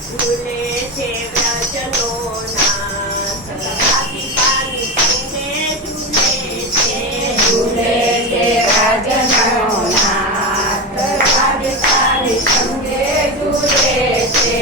ઝૂલે છે વ્રજનો નાથ રાધિકાની સંગે ઝૂલે છે રાજનો નાથ રાધિકાની સંગે ઝૂલે છે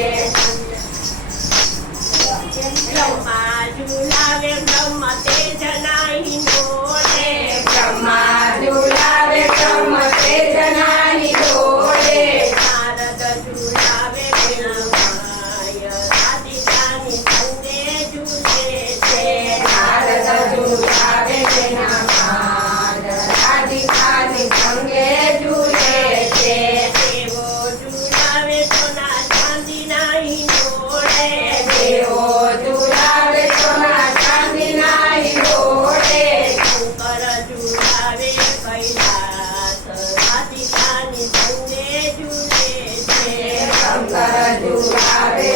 બ્રહ્મા ઝુલાવે બ્રહ્મ તેજ નાહી ડોળે બ્રહ્મા ઝુલાવે બ્રહ્મ તેજ નાહી ડોળે નારદ ઝુલાવે વેણુમાય રાધિકાની સંગે ઝૂલે છે નારદ ઝુલાવે તેના માર્ગ રાધિકાની સંગે ઝૂલે છે દેવો ઝુલાવે સોના ચાંદીના હિંડોળે દેવો ઝુલાવે સોના ચાંદીના હિંડોળે શંકર ઝુલાવે કૈલાસ રાધિકાની સંગે ઝૂલે છે શંકર ઝુલાવે